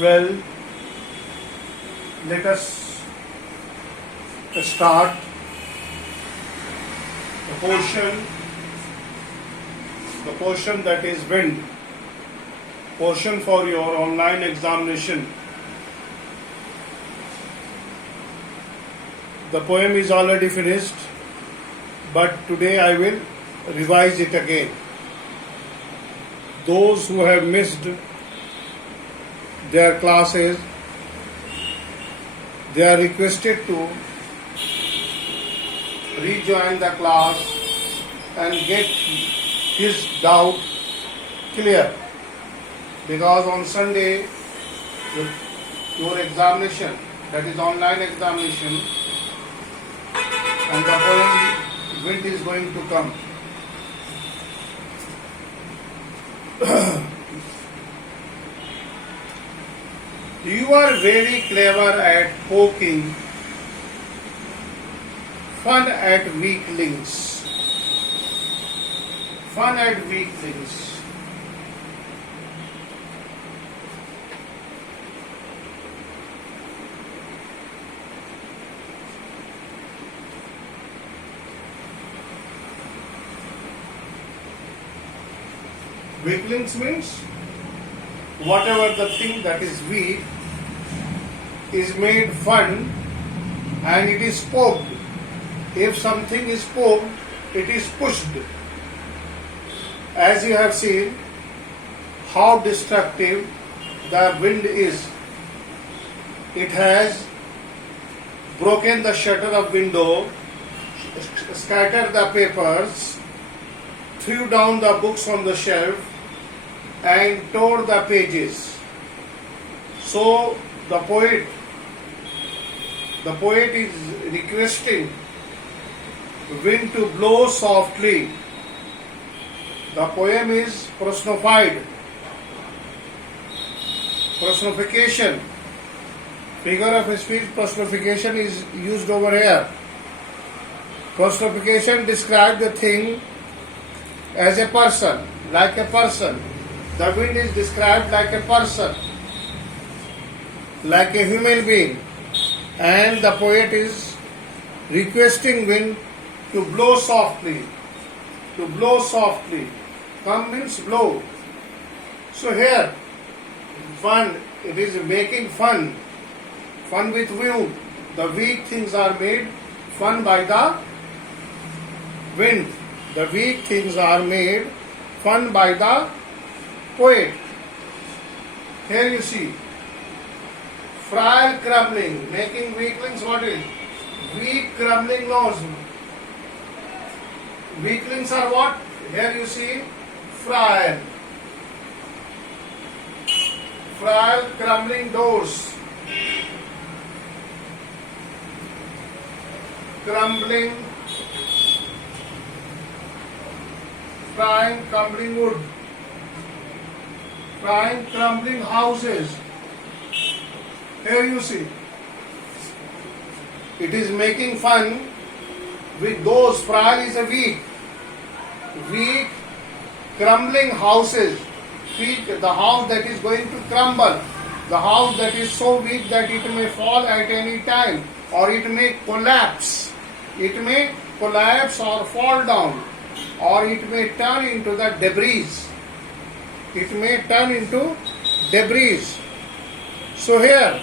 Well, let us start the portion that is wind, portion for your online examination. The poem is already finished, but today I will revise it again. Those who have missed their classes, they are requested to rejoin the class and get his doubt clear, because on Sunday your examination, that is online examination, and the poem wind is going to come. You are very clever at poking fun at weaklings. Fun at weaklings. Weaklings means whatever the thing that is weak is made fun and it is poked. If something is poked, it is pushed. As you have seen how destructive the wind is. It has broken the shutter of window, scattered the papers, threw down the books on the shelf, and tore the pages. So the poet is requesting wind to blow softly. The poem is personified. Personification. Figure of speech personification is used over here. Personification describes the thing as a person, like a person. The wind is described like a person, like a human being. And the poet is requesting wind to blow softly. To blow softly. Come means blow. So here, fun, it is making fun. Fun with you. The weak things are made fun by the wind. The weak things are made fun by the poet. Here you see, frail crumbling, making weaklings what is? Weak crumbling nose. Weaklings are what? Here you see, frail. Frail crumbling doors. Crumbling, frail crumbling wood. Frail crumbling houses. Here you see, it is making fun with those. Frail is a weak crumbling houses. Weak, the house that is going to crumble, the house that is so weak that it may fall at any time, or it may collapse. It may collapse or fall down, or it may turn into the debris. It may turn into debris. So here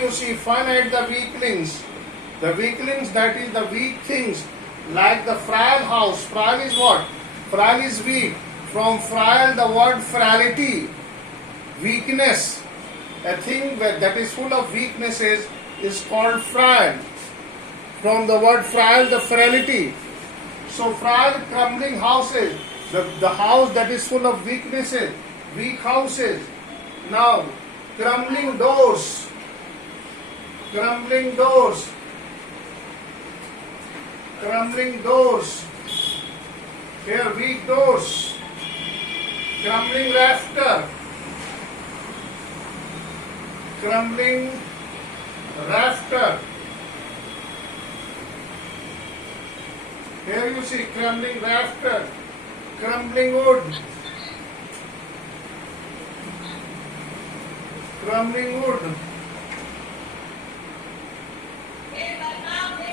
you see fun at the weaklings. The weaklings, that is the weak things, like the frail house. Frail is what? Frail is weak. From frail, the word frailty, weakness. A thing that is full of weaknesses is called frail. From the word frail, the frailty. So frail crumbling houses, the house that is full of weaknesses, weak houses. Now, crumbling doors. Crumbling doors. Crumbling doors. Here, weak doors. Crumbling rafter. Crumbling rafter. Here you see crumbling rafter, crumbling wood. crumbling wood,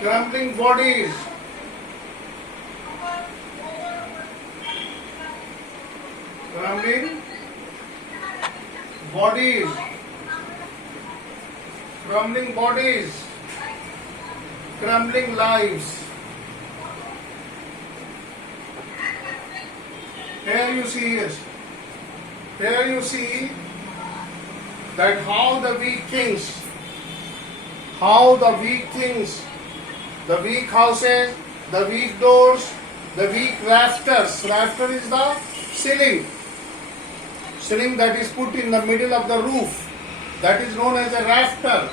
crumbling bodies, crumbling bodies, crumbling bodies, crumbling lives. Here you see it. Here you see that how the weak things, the weak houses, the weak doors, the weak rafters. Rafter is the ceiling that is put in the middle of the roof. That is known as a rafter.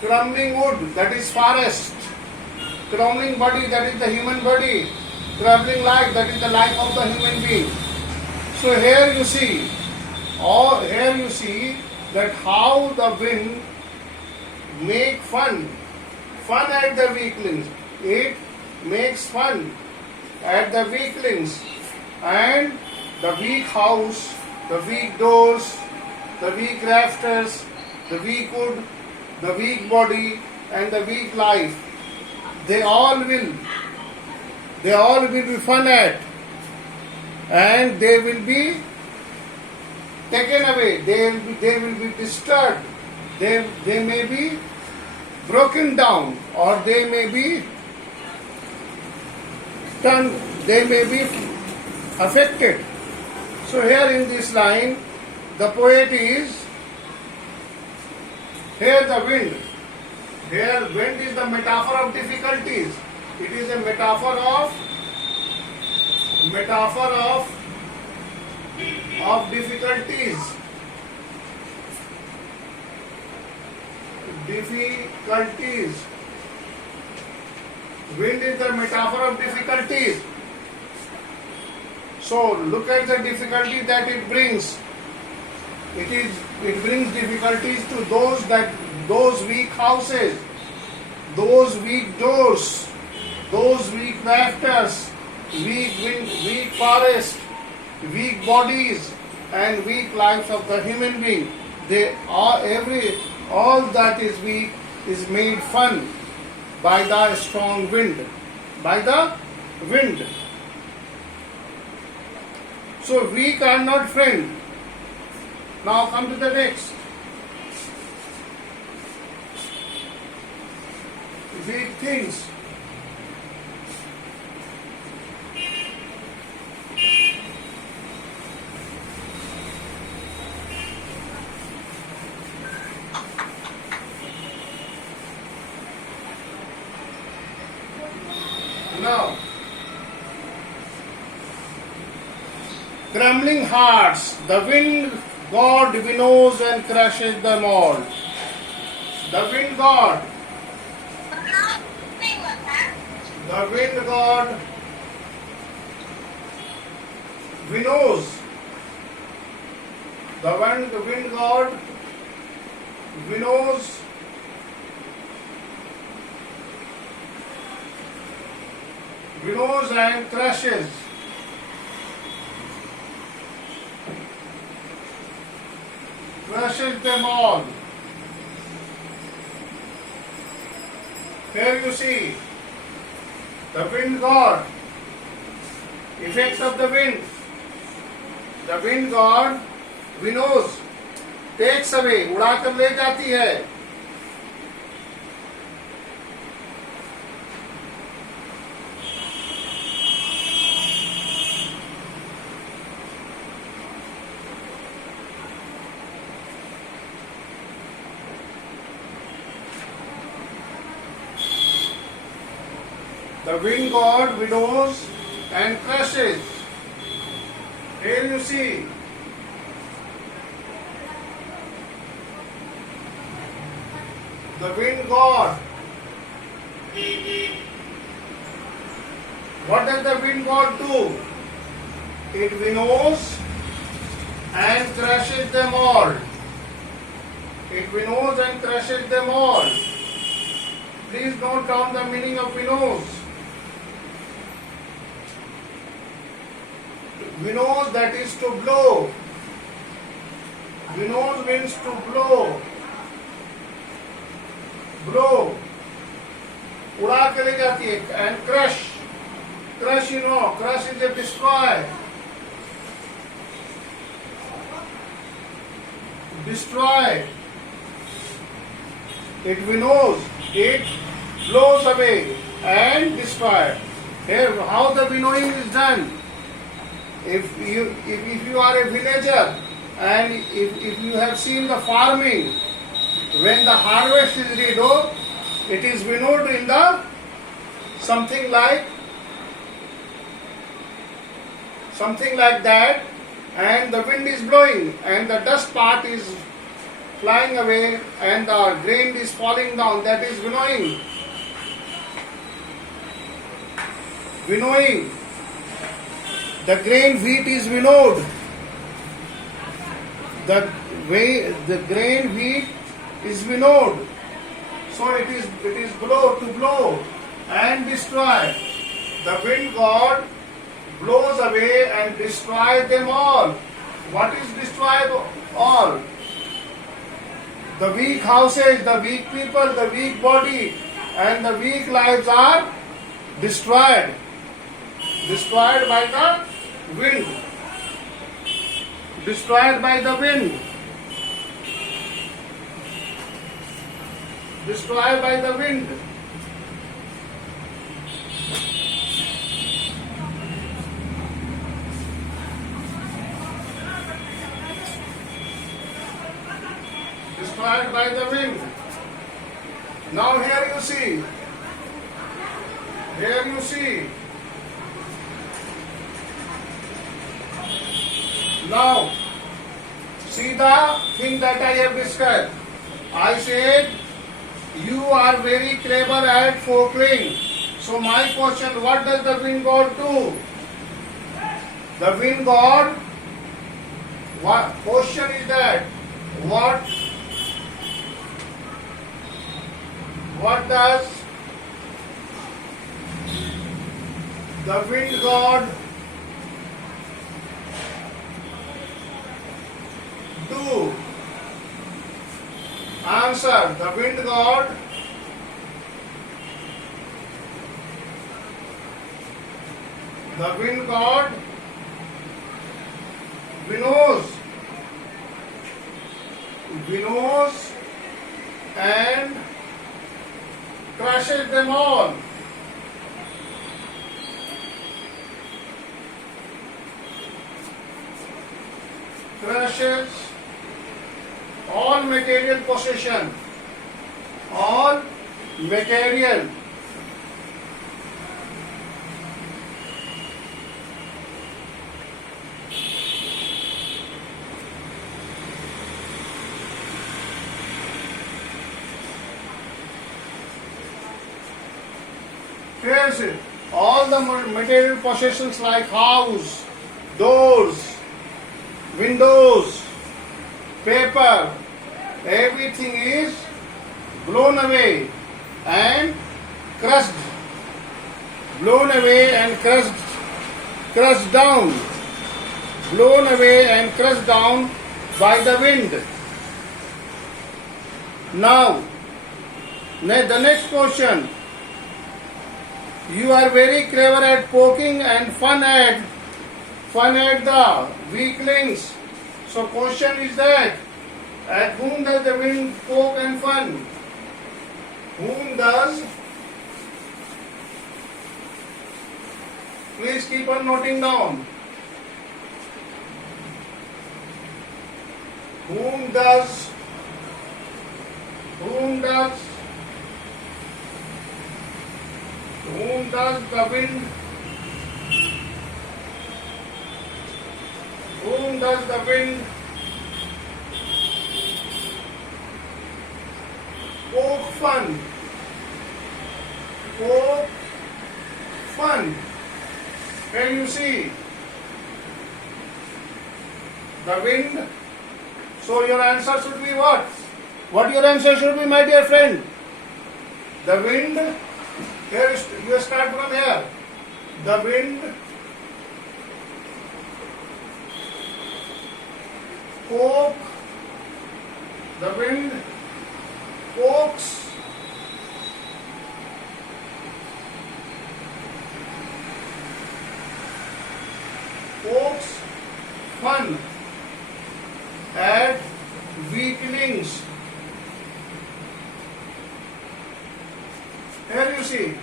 Crumbling wood, that is forest. Crumbling body, that is the human body. Crumbling life, that is the life of the human being. So here you see that how the wind make fun at the weaklings. It makes fun at the weaklings and the weak house, the weak doors, the weak rafters, the weak wood, the weak body and the weak life. They all will be fun at, and they will be taken away. They will be disturbed. They may be broken down, or they may be affected. So here in this line, the poet is here the wind. Here wind is the metaphor of difficulties. It is a metaphor of difficulties. Wind is the metaphor of difficulties. So look at the difficulty that it brings. It brings difficulties to those weak houses, those weak doors, those weak rafters, weak forest, weak bodies, and weak lives of the human being. All that is weak is made fun by the strong wind, by the wind. So weak are not friend. Now come to the next. Weak things. Now, crumbling hearts, the wind god winnows and crushes them all. The wind god winnows. The wind god winnows and crushes. Crushes them all. Here you see the wind god, effects of the wind. The wind god winnows, takes away, उड़ाकर ले जाती है. The wind god winnows and crushes. Here you see the wind god. What does the wind god do? It winnows and crushes them all. It winnows and crushes them all. Please note down the meaning of winnows. Winnows, that is to blow. Winnows means to blow. Blow. उड़ा के ले जाती है. And crush. Crush, you know, crush is a destroy. Destroy. It winnows. It blows away and destroy. Here, how the winnowing is done? If you are a villager and if you have seen the farming, when the harvest is ready, it is winnowed in the something like that, and the wind is blowing and the dust part is flying away and the grain is falling down. That is winnowing. Winnowing. The grain wheat is winnowed. The grain wheat is winnowed. So it is blow and destroy. The wind god blows away and destroys them all. What is destroyed all? The weak houses, the weak people, the weak body, and the weak lives are destroyed. Destroyed by the wind. Destroyed by the wind. Destroyed by the wind. Destroyed by the wind. Now here you see. Here you see. Now, see the thing that I have described. I said, you are very clever at folklore. So my question, what does the wind god do? The wind god, what question is that? What does the wind god do? Answer. The wind god winnows and crushes them all. Crushes all material possession. All material. Clears it. All the material possessions like house, doors, windows, paper, everything is blown away and crushed. Blown away and crushed down. Blown away and crushed down by the wind. Now, the next question. You are very clever at poking and fun at the weaklings. So question is that, at whom does the wind poke and fun? Whom does? Please keep on noting down. Whom does the wind? Whom does the wind poke fun? Poke fun. Can you see the wind? So your answer should be what? What your answer should be, my dear friend? The wind. Here you start from here. The wind poke The wind pokes fun at weaklings. Here you see.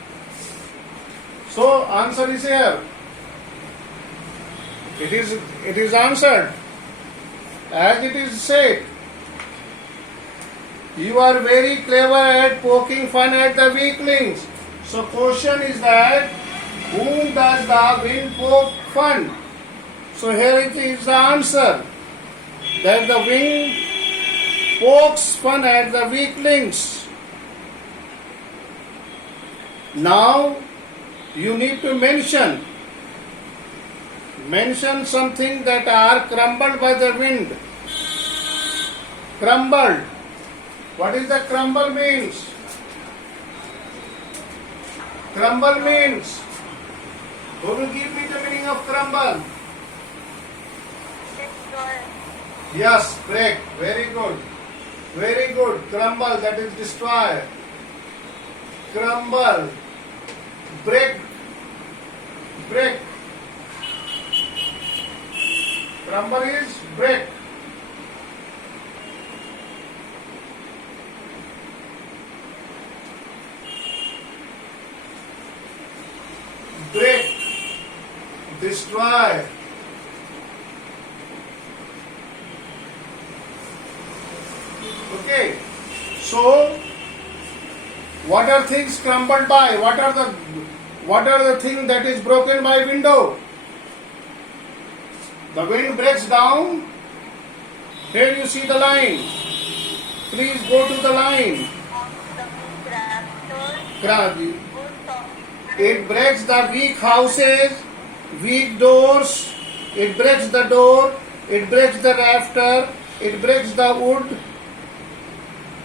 So answer is here. It is answered as it is said. You are very clever at poking fun at the weaklings. So question is that whom does the wind poke fun? So here it is the answer that the wind pokes fun at the weaklings. Now you need to mention something that are crumbled by the wind. Crumbled. What is the crumble means? Crumble means. Who will give me the meaning of crumble? Yes, break. Very good. Very good. Crumble, that is destroy. Crumble. Break. Break. Crumble is break. Break. Destroy. Okay. So, what are things crumbled by? What are the thing that is broken by window? The wind breaks down. Here you see the line. Please go to the line. It breaks the weak houses, weak doors. It breaks the door. It breaks the rafter. It breaks the wood.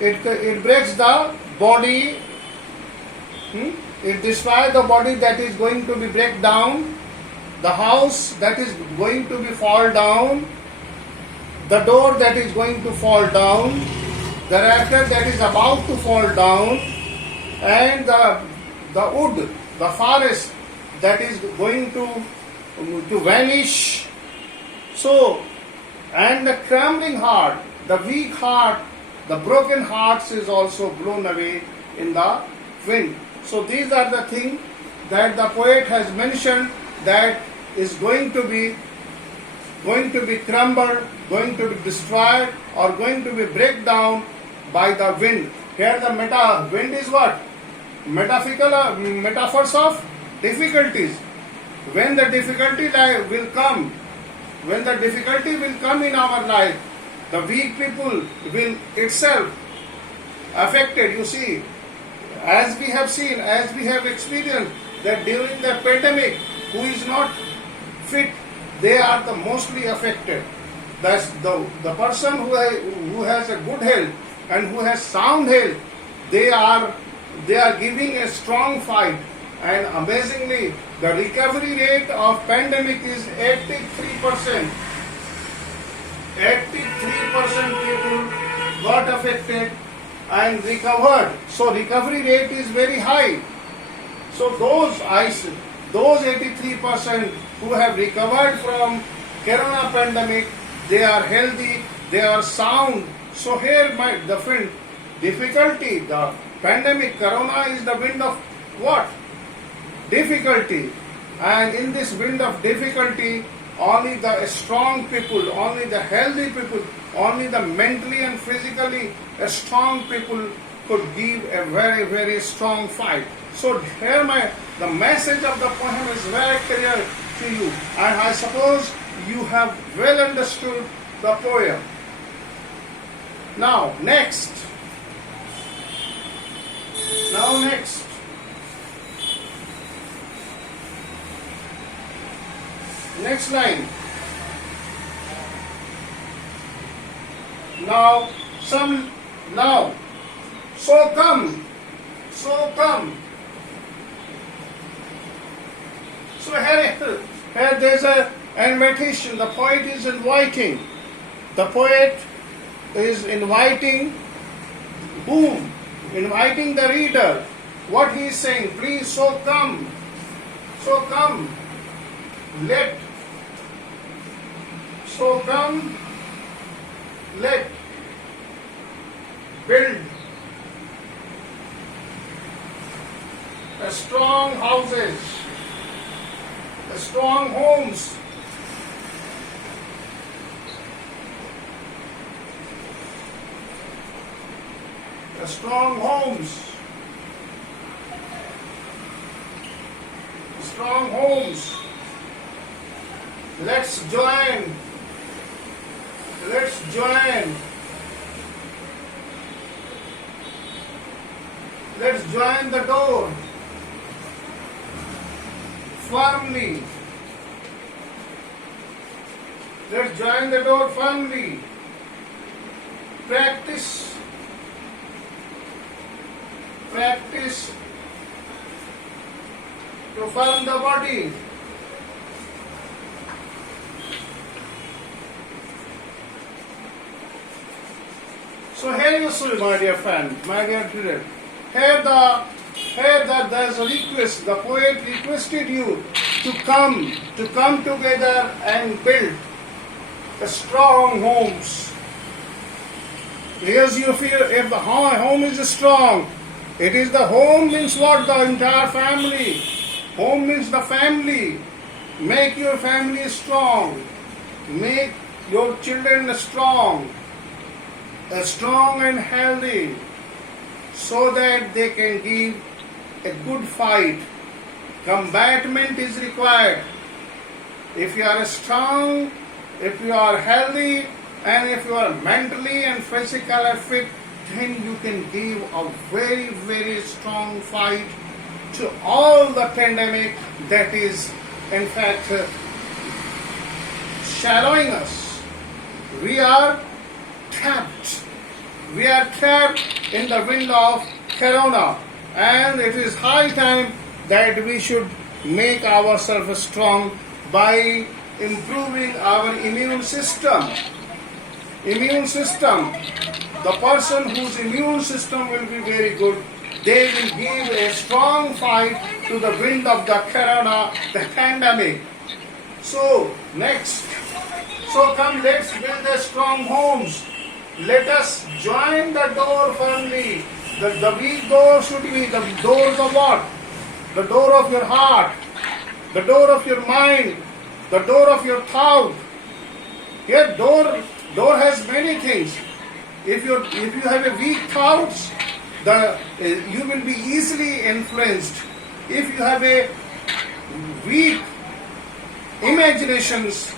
It breaks the body. It destroys the body that is going to be break down. The house that is going to be fall down, the door that is going to fall down, the rafter that is about to fall down, and the wood, the forest that is going to vanish. So, and the crumbling heart, the weak heart, the broken hearts is also blown away in the wind. So these are the things that the poet has mentioned that is going to be crumbled, going to be destroyed, or going to be break down by the wind. Here the wind is what? Metaphors of difficulties. When the difficulty will come, when the difficulty will come in our life, the weak people will itself affected. You see, as we have seen, as we have experienced that during the pandemic, who is not fit, they are the mostly affected. That's the person who has a good health and who has sound health, they are giving a strong fight, and amazingly the recovery rate of pandemic is 83%. 83% people got affected and recovered. So recovery rate is very high. So those 83% who have recovered from corona pandemic, they are healthy, they are sound. So here the wind, difficulty, the pandemic, corona is the wind of what? Difficulty. And in this wind of difficulty, only the strong people, only the healthy people, only the mentally and physically strong people could give a very, very strong fight. So here the message of the poem is very clear to you, and I suppose you have well understood the poem. Now next. Next line. Now, so come. So here there's an invitation. The poet is inviting. The poet is inviting whom? Inviting the reader. What he is saying, please, so come, let, let build a strong houses, a strong homes, a strong homes, strong homes. Let's join. Let's join. Let's join the door firmly. Let's join the door firmly. Practice to firm the body. So here you see, my dear friend, my dear children, here there's a request. The poet requested you to come together and build a strong homes. As you feel, if the home is strong, it is the home means what? The entire family. Home means the family. Make your family strong. Make your children strong and healthy, so that they can give a good fight. Combatment is required. If you are strong, if you are healthy, and if you are mentally and physically fit, then you can give a very, very strong fight to all the pandemic that is, in fact, shallowing us. We are trapped. We are trapped in the wind of corona, and it is high time that we should make ourselves strong by improving our immune system. Immune system. The person whose immune system will be very good, they will give a strong fight to the wind of the corona, the pandemic. So, next. So come, let's build a strong homes. Let us join the door firmly. The weak door should be the door of what? The door of your heart, the door of your mind, the door of your thought. Here, door has many things. If you have a weak thoughts, you will be easily influenced. If you have a weak imaginations,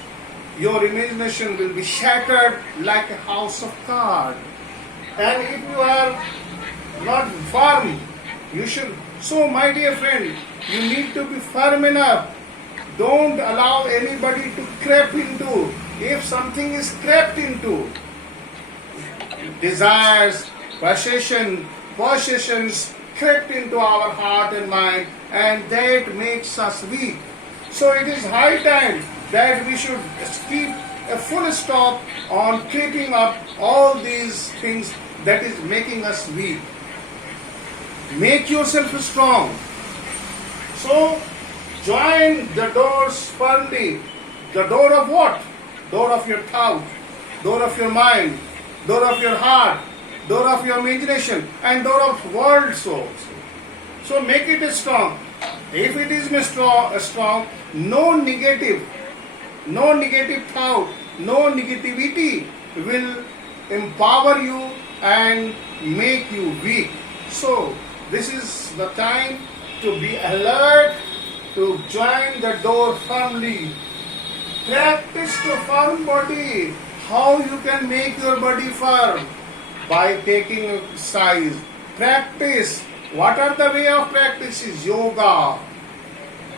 your imagination will be shattered like a house of cards. And if you are not firm, you should. So, my dear friend, you need to be firm enough. Don't allow anybody to creep into. If something is crept into, desires, possessions crept into our heart and mind, and that makes us weak. So it is high time that we should keep a full stop on creeping up all these things that is making us weak. Make yourself strong. So join the doors firmly. The door of what? Door of your thought, door of your mind, door of your heart, door of your imagination, and door of world souls. So make it strong. If it is strong, no negative thought, no negativity will empower you and make you weak. So this is the time to be alert, to join the door firmly. Practice to firm body. How you can make your body firm? By taking exercise. Practice. What are the way of practice? Is yoga.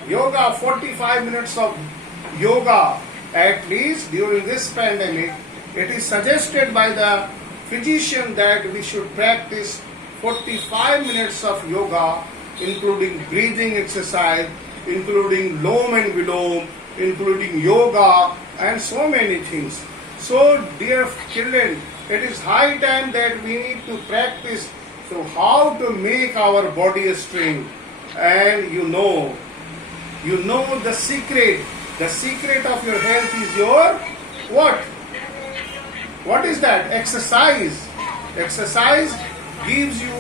Yoga, 45 minutes of yoga. At least during this pandemic, it is suggested by the physician that we should practice 45 minutes of yoga, including breathing exercise, including Lom and Vilom, including yoga, and so many things. So, dear children, it is high time that we need to practice. So how to make our body strong? And you know the secret. The secret of your health is your what? What is that? Exercise. Exercise gives you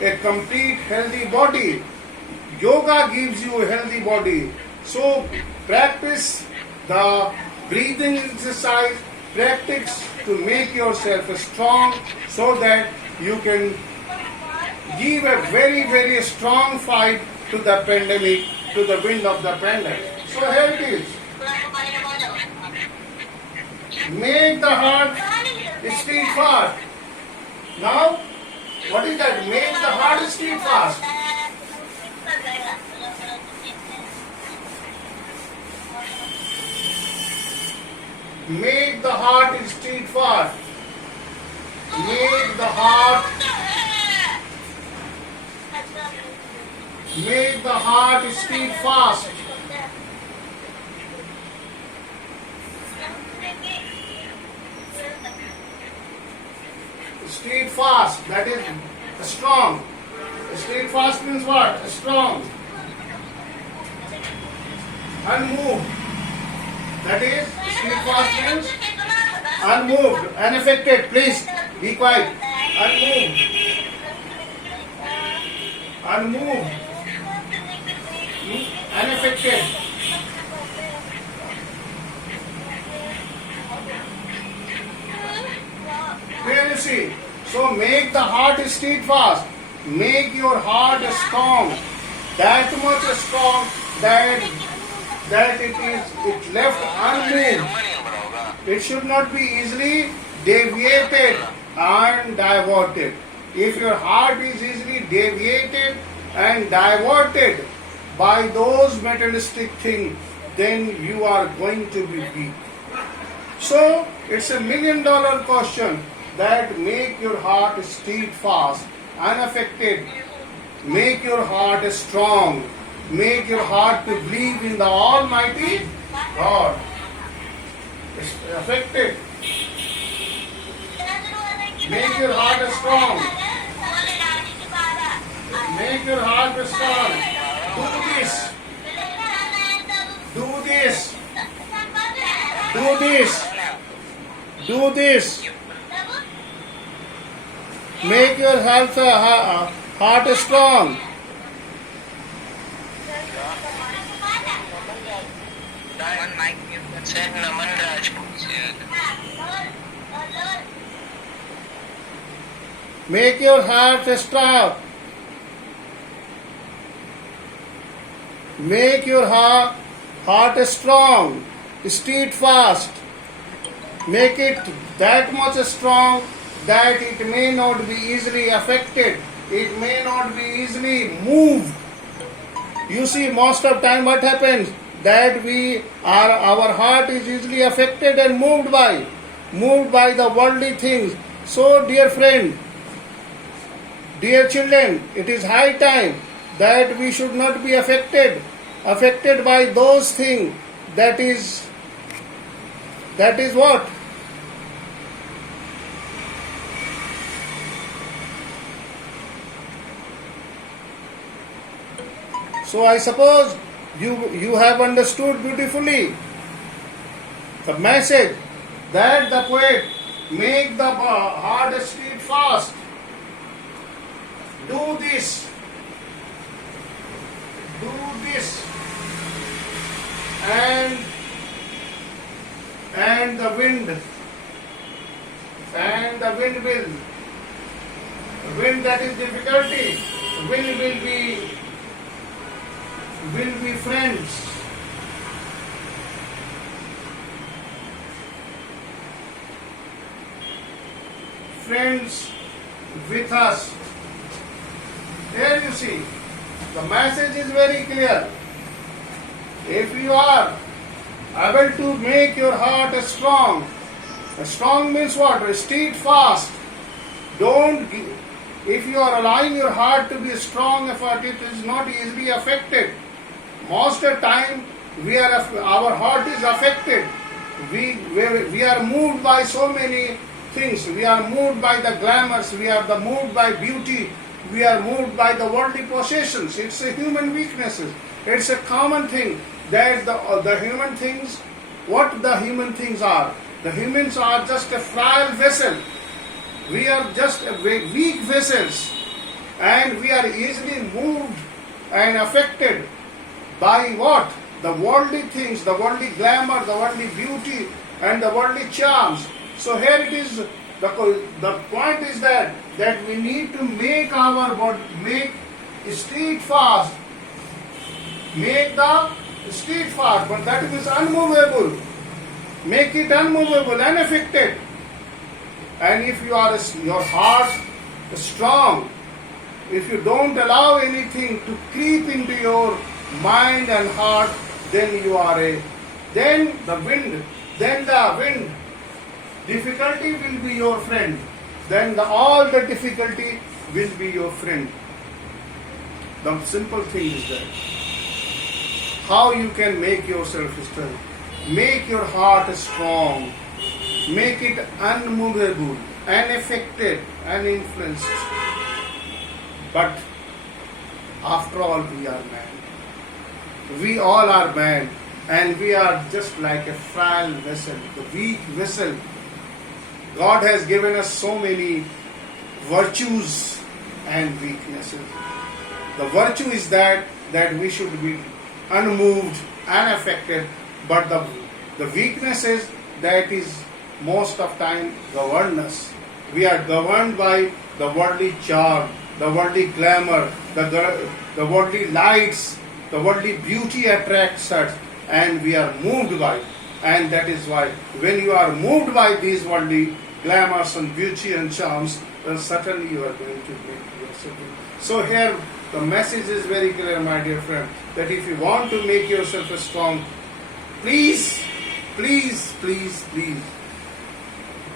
a complete healthy body. Yoga gives you a healthy body. So practice the breathing exercise. Practice to make yourself strong so that you can give a very, very strong fight to the pandemic, to the wind of the pandemic. So here it is. Make the heart steadfast. Now, what is that? Make the heart steadfast. Make the heart steadfast. Make the heart. Make the heart steadfast. Steadfast, that is strong. Steadfast means what? Strong. Unmoved. That is, steadfast means unmoved, unaffected. Please be quiet. Unmoved. Unmoved. Unaffected. Here you see. So make the heart steadfast. Make your heart strong. That much strong that it left unmoved. It should not be easily deviated and diverted. If your heart is easily deviated and diverted by those materialistic things, then you are going to be weak. So it's $1 million question that make your heart steadfast, unaffected. Make your heart strong. Make your heart to believe in the Almighty God. It's affected. Make your heart strong. Make your heart strong. Do this. Do this. Do this. Do this. Make your heart strong. Make your heart strong. Make your heart strong, steadfast. Make it that much strong that it may not be easily affected. It may not be easily moved. You see, most of time what happens? That our heart is easily affected and moved by the worldly things. So, dear friend, dear children, it is high time that we should not be affected by those things. That is what? So I suppose you have understood beautifully the message that the poet make the heart steadfast. Do this. Do this. And the wind that is difficulty, wind will be friends. Friends with us. Here you see, the message is very clear. If you are able to make your heart strong means what? Steadfast. If you are allowing your heart to be strong, if it is not easily affected. Most of the time, our heart is affected. We are moved by so many things. We are moved by the glamours. We are moved by beauty. We are moved by the worldly possessions. It's a human weaknesses. It's a common thing that the human things, what the human things are. The humans are just a frail vessel. We are just weak vessels, and we are easily moved and affected by what? The worldly things, the worldly glamour, the worldly beauty, and the worldly charms. So here it is. The point is that we need to make steadfast, but that is unmovable. Make it unmovable, unaffected. And if you are your heart strong, if you don't allow anything to creep into your mind and heart, then you are then the wind, difficulty will be your friend. Then all the difficulty will be your friend. The simple thing is that how you can make yourself strong. Make your heart strong. Make it unmovable, unaffected, uninfluenced. But after all, we are man. We all are man, and we are just like a frail vessel, the weak vessel. God has given us so many virtues and weaknesses. The virtue is that we should be unmoved, unaffected, but the weakness is that is most of time govern us. We are governed by the worldly charm, the worldly glamour, the worldly lights, the worldly beauty attracts us, and we are moved by it. And that is why when you are moved by these worldly glamours and beauty and charms, then certainly you are going to make yourself. So here the message is very clear, my dear friend, that if you want to make yourself strong, please, please, please, please,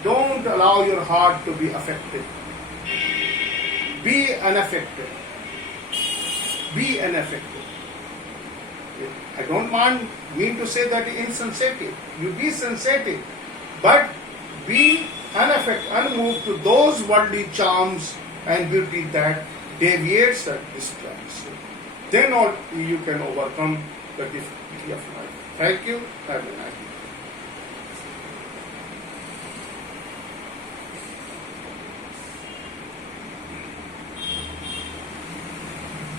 don't allow your heart to be affected. Be unaffected. Be unaffected. I don't mean to say that insensitive. You be sensitive, but be unaffected, unmoved to those worldly charms and beauty that deviates and distracts you. Then all you can overcome the difficulty of life. Thank you. Have a nice day.